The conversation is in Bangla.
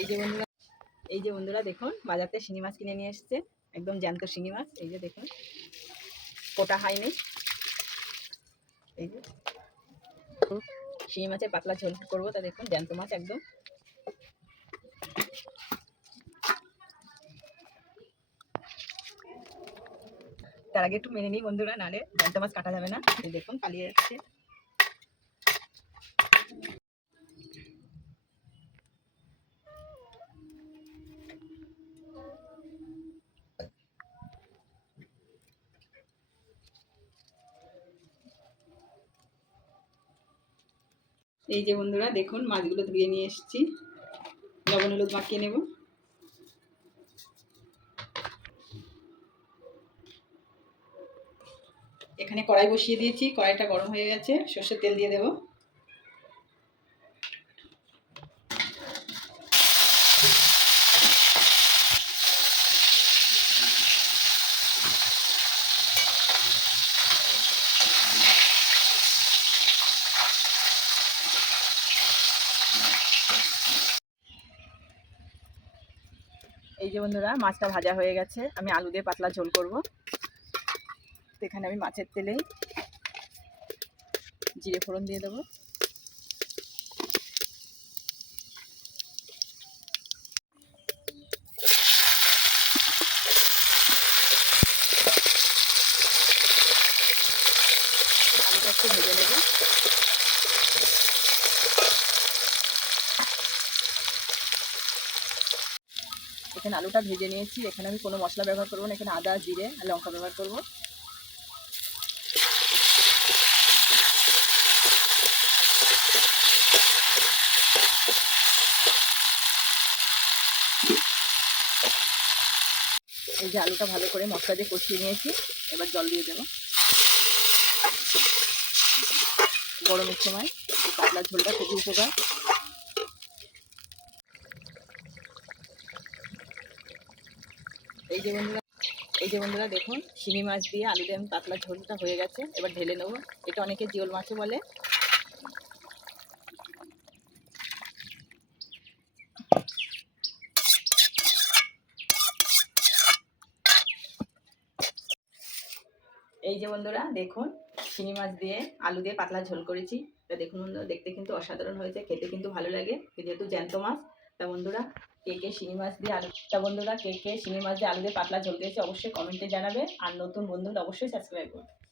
এই যে বন্ধুরা দেখুন বাজার থেকে শিঙি মাছ কিনে নিয়ে এসছে, একদম জ্যান্ত শিঙি মাছ। এই যে দেখুন, কোটা হয়নি। এই যে শিঙি মাছের পাতলা ঝোল করবো, তা দেখুন জ্যান্ত মাছ একদম। তার আগে একটু মেনে নিই বন্ধুরা, নাহলে জ্যান্ত মাছ কাটা যাবে না। দেখুন পালিয়ে যাচ্ছে। এই যে বন্ধুরা দেখুন, মাছগুলো ধুয়ে নিয়ে এসেছি, লবণ হলুদ মাখিয়ে নেব। এখানে কড়াই বসিয়ে দিয়েছি, কড়াইটা গরম হয়ে গেছে, সর্ষের তেল দিয়ে দেব। এই যে বন্ধুরা মাছটা ভাজা হয়ে গেছে, আমি আলু দিয়ে পাতলা ঝোল করব। এখানে আমি মাছের তেলেই জিরে ফোড়ন দিয়ে দেবো। আলুটা একটু ভেজে নেব। এখানে আলুটা ভেজে নিয়েছি, এখানে আমি কোনো মশলা ব্যবহার করবো না, এখানে আদা জিরে আর লঙ্কা ব্যবহার করব। এই যে আলুটা ভালো করে মশলা দিয়ে কষিয়ে নিয়েছি, এবার জল দিয়ে দেবো। গরমের সময় এই পাতলা ঝোলটা খুবই উপকার। এই যে বন্ধুরা দেখুন, শিঙি মাছ দিয়ে আলু দিয়ে পাতলা ঝোলটা হয়ে গেছে, এবার ঢেলে নেবো। এটা অনেকে জিওল মাছও বলে। এই যে বন্ধুরা দেখুন, শিঙি মাছ দিয়ে আলু দিয়ে পাতলা ঝোল করেছি। তা দেখুন বন্ধুরা, দেখতে কিন্তু অসাধারণ হয়েছে, খেতে কিন্তু ভালো লাগে, যেহেতু জ্যান্ত মাছ। তা বন্ধুরা কে কে শিঙি মাছ দিয়ে আলু দিয়ে পাতলা ঝোল করেছে অবশ্যই কমেন্টে জানাবে, আর নতুন বন্ধুরা অবশ্যই সাবস্ক্রাইব করবে।